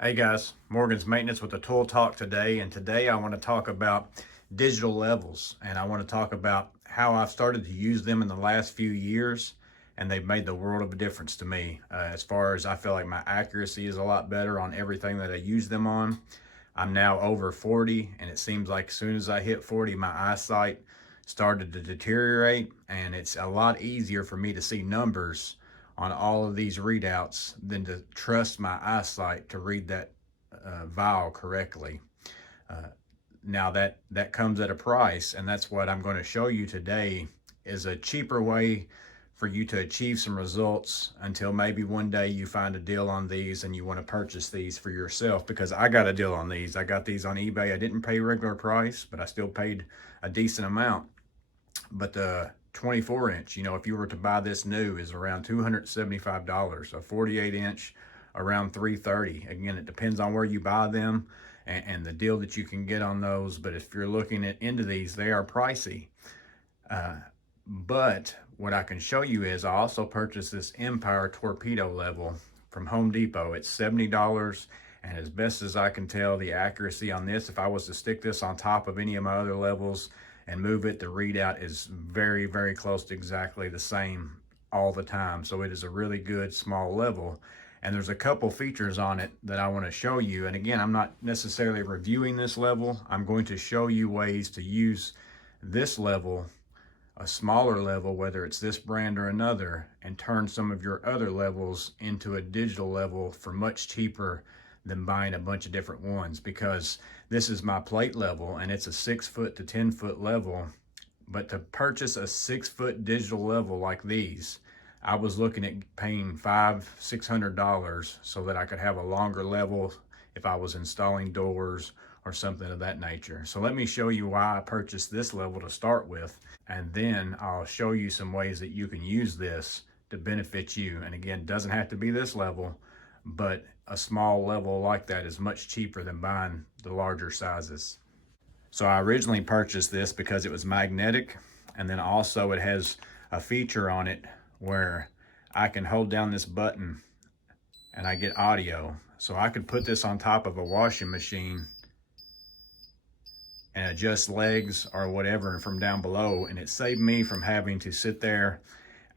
Hey guys, Morgan's Maintenance with a Tool Talk today, and today I want to talk about digital levels, and I want to talk about how I've started to use them in the last few years, and they've made the world of a difference to me. As far as I feel like my accuracy is a lot better on everything that I use them on. I'm now over 40, and it seems like as soon as I hit 40, my eyesight started to deteriorate, and it's a lot easier for me to see numbers on all of these readouts than to trust my eyesight to read that vial correctly. Uh, Now that comes at a price, and that's what I'm going to show you today is a cheaper way for you to achieve some results until maybe one day you find a deal on these and you want to purchase these for yourself, because I got a deal on these. I got these on eBay. I didn't pay regular price, but I still paid a decent amount. But the 24 inch, if you were to buy this new, is around $275. A 48 inch around $330. Again, it depends on where you buy them and the deal that you can get on those. But if you're looking into these, they are pricey. But what I can show you is I also purchased this Empire torpedo level from Home Depot. It's $70. And as best as I can tell, the accuracy on this, if I was to stick this on top of any of my other levels and move it, the readout is very, very close to exactly the same all the time. So it is a really good small level. And there's a couple features on it that I want to show you. And again, I'm not necessarily reviewing this level. I'm going to show you ways to use this level, a smaller level, whether it's this brand or another, and turn some of your other levels into a digital level for much cheaper than buying a bunch of different ones. Because this is my plate level and it's a 6 foot to 10 foot level. But to purchase a 6 foot digital level like these, I was looking at paying $600 so that I could have a longer level if I was installing doors or something of that nature. So let me show you why I purchased this level to start with, and then I'll show you some ways that you can use this to benefit you. And again, it doesn't have to be this level, but a small level like that is much cheaper than buying the larger sizes. So I originally purchased this because it was magnetic, and then also it has a feature on it where I can hold down this button and I get audio. So I could put this on top of a washing machine and adjust legs or whatever from down below, and it saved me from having to sit there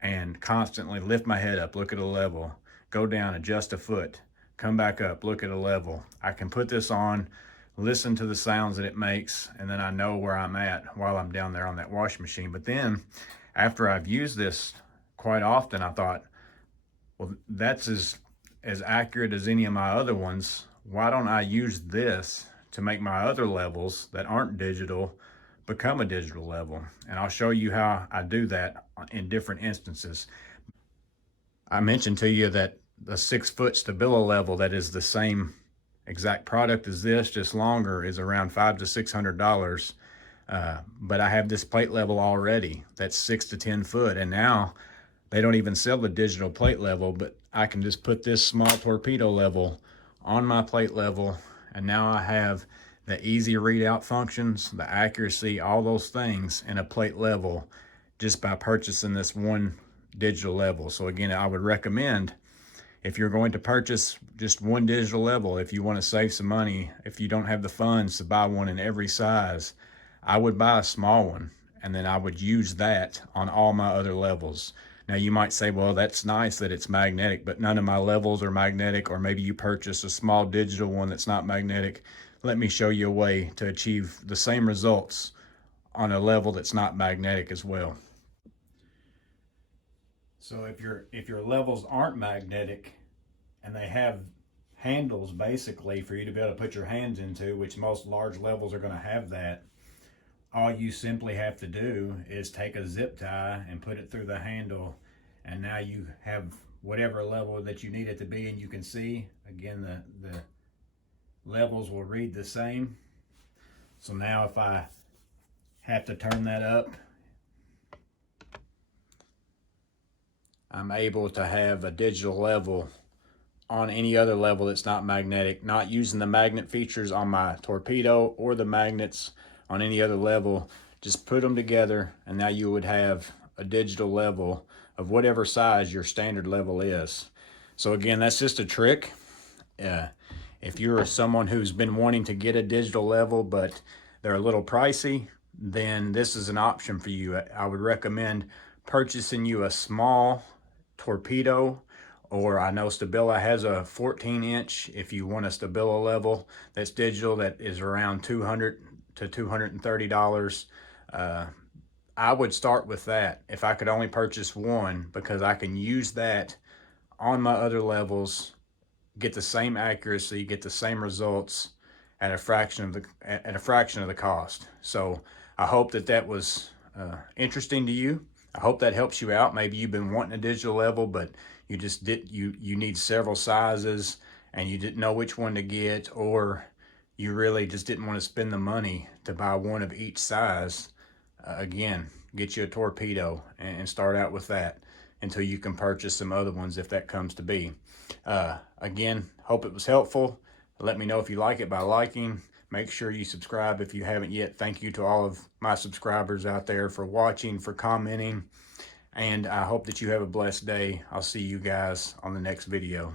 and constantly lift my head up, look at a level, go down, adjust a foot, come back up, look at a level. I can put this on, listen to the sounds that it makes, and then I know where I'm at while I'm down there on that washing machine. But then after I've used this quite often, I thought, well, that's as accurate as any of my other ones. Why don't I use this to make my other levels that aren't digital become a digital level? And I'll show you how I do that in different instances. I mentioned to you that the 6 foot Stabila level that is the same exact product as this, just longer, is around $500 to $600. But I have this plate level already that's 6 to 10 foot, and now they don't even sell the digital plate level, but I can just put this small torpedo level on my plate level, and now I have the easy readout functions, the accuracy, all those things in a plate level just by purchasing this one digital level. So again, I would recommend, if you're going to purchase just one digital level, if you want to save some money, if you don't have the funds to buy one in every size, I would buy a small one, and then I would use that on all my other levels. Now you might say, well, that's nice that it's magnetic, but none of my levels are magnetic. Or maybe you purchase a small digital one that's not magnetic. Let me show you a way to achieve the same results on a level that's not magnetic as well. So if your levels aren't magnetic and they have handles basically for you to be able to put your hands into, which most large levels are going to have that, all you simply have to do is take a zip tie and put it through the handle, and now you have whatever level that you need it to be. And you can see again the levels will read the same. So now if I have to turn that up, I'm able to have a digital level on any other level that's not magnetic, not using the magnet features on my torpedo or the magnets on any other level. Just put them together, and now you would have a digital level of whatever size your standard level is. So again, that's just a trick. If you're someone who's been wanting to get a digital level, but they're a little pricey, then this is an option for you. I would recommend purchasing you a small torpedo, or I know Stabila has a 14-inch if you want a Stabila level that's digital, that is around $200 to $230. I would start with that if I could only purchase one, because I can use that on my other levels, get the same accuracy, get the same results at a fraction of the cost. So I hope that was interesting to you. I hope that helps you out. Maybe you've been wanting a digital level, but you just you need several sizes and you didn't know which one to get, or you really just didn't want to spend the money to buy one of each size. Again, get you a torpedo and start out with that until you can purchase some other ones if that comes to be. Again, hope it was helpful. Let me know if you like it by liking. Make sure you subscribe if you haven't yet. Thank you to all of my subscribers out there for watching, for commenting, and I hope that you have a blessed day. I'll see you guys on the next video.